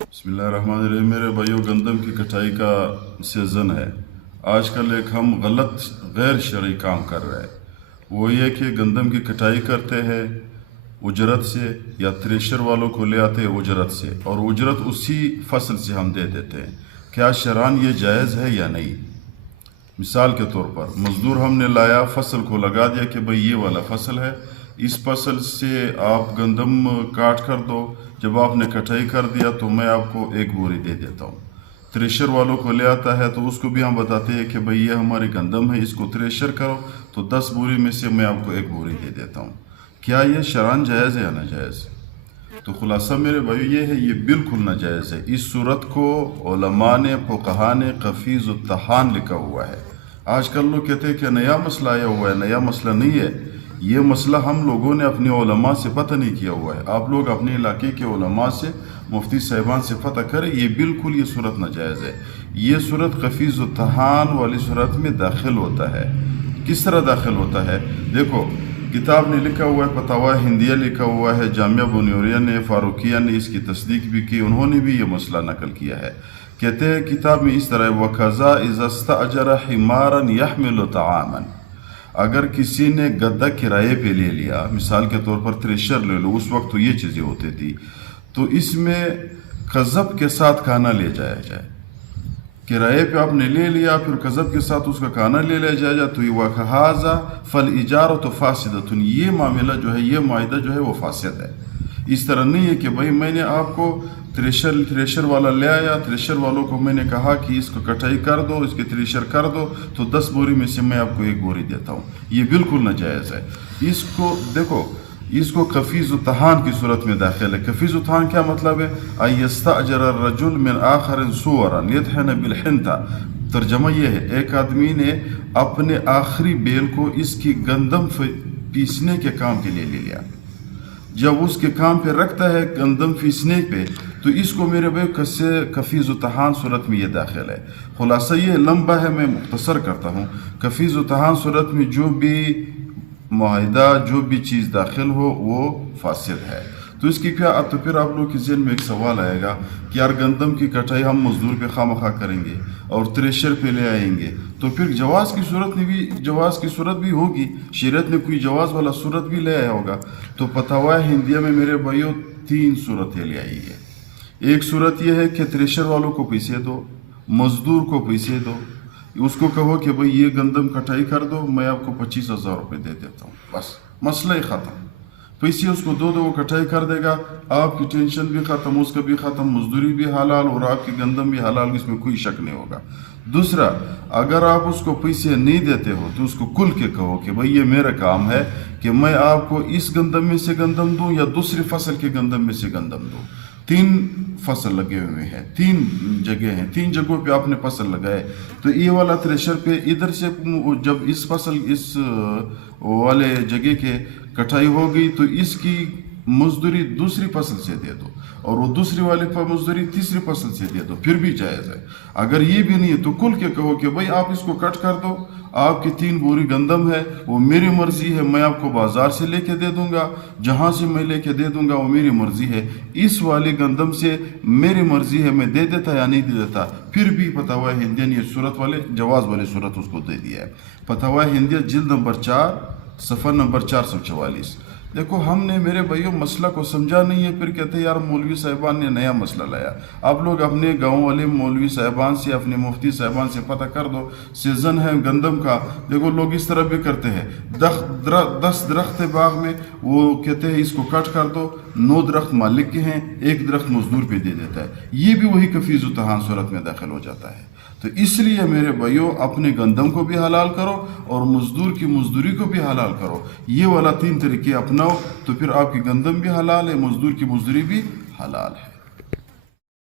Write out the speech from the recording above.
بسم اللہ الرحمن الرحیم۔ میرے بھائیو، گندم کی کٹائی کا سیزن ہے۔ آج کل ایک ہم غلط غیر شرعی کام کر رہے ہیں، وہ یہ کہ گندم کی کٹائی کرتے ہیں اجرت سے، یا تھریشر والوں کو لے آتے ہیں اجرت سے، اور اجرت اسی فصل سے ہم دے دیتے ہیں۔ کیا شرعاً یہ جائز ہے یا نہیں؟ مثال کے طور پر مزدور ہم نے لایا، فصل کو لگا دیا کہ بھئی یہ والا فصل ہے، اس فصل سے آپ گندم کاٹ کر دو۔ جب آپ نے کٹائی کر دیا تو میں آپ کو 1 بوری دے دیتا ہوں۔ تھریشر والوں کو لے آتا ہے تو اس کو بھی ہم بتاتے ہیں کہ بھئی یہ ہماری گندم ہے، اس کو تھریشر کرو، تو 10 بوری میں سے میں آپ کو 1 بوری دے دیتا ہوں۔ کیا یہ شرعاً جائز ہے یا ناجائز؟ تو خلاصہ میرے بھائی یہ ہے، یہ بالکل ناجائز ہے۔ اس صورت کو علماء نے، فقہاء نے قفیز الطحان لکھا ہوا ہے۔ آج کل لوگ کہتے ہیں کہ نیا مسئلہ آیا ہوا ہے، نیا مسئلہ نہیں ہے۔ یہ مسئلہ ہم لوگوں نے اپنے علماء سے پتہ نہیں کیا ہوا ہے۔ آپ لوگ اپنے علاقے کے علماء سے، مفتی صاحبان سے پتہ کریں، یہ بالکل یہ صورت ناجائز ہے۔ یہ صورت قفیز الطحان والی صورت میں داخل ہوتا ہے۔ کس طرح داخل ہوتا ہے؟ دیکھو، کتاب نے لکھا ہوا ہے، فتاوی ہندیہ لکھا ہوا ہے، جامعہ بنیوریہ نے، فاروقیہ نے اس کی تصدیق بھی کی، انہوں نے بھی یہ مسئلہ نقل کیا ہے۔ کہتے ہیں کتاب میں اس طرح، وَقَضَا إِذَا اسْتَأْجَرَ حِمَارًا يَحْمِلُ طَعَامًا، اگر کسی نے گدھا کرائے پہ لے لیا، مثال کے طور پر تھریشر لے لو، اس وقت تو یہ چیزیں ہوتی تھی، تو اس میں قذب کے ساتھ کھانا لے جایا جائے۔ کرائے پہ آپ نے لے لیا، پھر قذب کے ساتھ اس کا کھانا لے لیا جائے تو یہ وَكَهَذَا فَالْإِجَارَةُ فَاسِدَةٌ، یہ معاملہ جو ہے، یہ معاہدہ جو ہے وہ فاسد ہے۔ اس طرح نہیں ہے کہ بھائی میں نے آپ کو تھریشر والا لے آیا، تھریشر والوں کو میں نے کہا کہ اس کو کٹائی کر دو، اس کے تھریشر کر دو، تو 10 بوری میں سے میں آپ کو 1 بوری دیتا ہوں۔ یہ بالکل ناجائز ہے۔ اس کو دیکھو، اس کو قفیز الطحان کی صورت میں داخل ہے۔ قفیز الطحان کیا مطلب ہے؟ أَن يَسْتَأْجَرَ الرَّجُلُ مِنْ آخَرٍ صُوَرًا لِيَطْحِنَ بِالْحِنْطَةِ، ترجمہ یہ ہے، ایک آدمی نے اپنے آخری بیل کو اس کی گندم پیسنے کے کام کے لیے لے لیا۔ جب اس کے کام پہ رکھتا ہے گندم پیسنے پہ، تو اس کو میرے بھائی قفیز الطحان صورت میں یہ داخل ہے۔ خلاصہ یہ لمبا ہے، میں مختصر کرتا ہوں۔ قفیز الطحان صورت میں جو بھی معاہدہ، جو بھی چیز داخل ہو، وہ فاسد ہے۔ تو اس کی کیا، اب تو پھر آپ لوگ کے ذہن میں ایک سوال آئے گا کہ یار گندم کی کٹائی ہم مزدور پہ خواہ مخواہ کریں گے اور تھریشر پہ لے آئیں گے، تو پھر جواز کی صورت بھی ہوگی، شریعت نے کوئی جواز والا صورت بھی لے آیا ہوگا۔ تو فتاوی ہندیہ میں میرے بھائیوں 3 صورتیں لے آئی ہے۔ ایک صورت یہ ہے کہ تھریشر والوں کو پیسے دو، مزدور کو پیسے دو، اس کو کہو کہ بھئی یہ گندم کٹائی کر دو، میں آپ کو 25,000 روپے دے دیتا ہوں، بس مسئلہ ہی ختم۔ پیسے اس کو دو وہ کٹائی کر دے گا، آپ کی ٹینشن بھی ختم، اس کا بھی ختم، مزدوری بھی حلال اور آپ کی گندم بھی حلال، اس میں کوئی شک نہیں ہوگا۔ دوسرا، اگر آپ اس کو پیسے نہیں دیتے ہو تو اس کو کھل کے کہو کہ بھئی یہ میرا کام ہے کہ میں آپ کو اس گندم میں سے گندم دوں یا دوسری فصل کے گندم میں سے گندم دوں۔ 3 فصل لگے ہوئے ہیں، 3 جگہ ہیں، 3 جگہوں پہ آپ نے فصل لگائے، تو یہ والا تھریشر پہ ادھر سے جب اس فصل اس والے جگہ کے کٹائی ہو گئی تو اس کی مزدوری دوسری فصل سے دے دو، اور وہ دوسری والی مزدوری تیسری فصل سے دے دو، پھر بھی جائز ہے۔ اگر یہ بھی نہیں ہے تو کھل کے کہو کہ بھئی آپ اس کو کٹ کر دو، آپ کی 3 بوری گندم ہے، وہ میری مرضی ہے، میں آپ کو بازار سے لے کے دے دوں گا، جہاں سے میں لے کے دے دوں گا وہ میری مرضی ہے، اس والی گندم سے میری مرضی ہے میں دے دیتا یا نہیں دے دیتا۔ پھر بھی فتاوی ہندیہ نے یہ صورت والے جواز والی صورت اس کو دے دیا ہے۔ فتاوی ہندیہ جلد نمبر 4 صفحہ نمبر 444۔ دیکھو، ہم نے میرے بھائیوں مسئلہ کو سمجھا نہیں ہے، پھر کہتے ہیں یار مولوی صاحبان نے نیا مسئلہ لایا۔ آپ لوگ اپنے گاؤں والے مولوی صاحبان سے، اپنے مفتی صاحبان سے پتہ کر دو، سیزن ہے گندم کا۔ دیکھو لوگ اس طرح بھی کرتے ہیں، 10 درخت ہے باغ میں، وہ کہتے ہیں اس کو کٹ کر دو، 9 درخت مالک کے ہیں، 1 درخت مزدور پہ دے دیتا ہے، یہ بھی وہی قفیز الطحان صورت میں داخل ہو جاتا ہے۔ تو اس لیے میرے بھائیوں، اپنے گندم کو بھی حلال کرو اور مزدور کی مزدوری کو بھی حلال کرو۔ یہ والا 3 طریقے اپناؤ تو پھر آپ کی گندم بھی حلال ہے، مزدور کی مزدوری بھی حلال ہے۔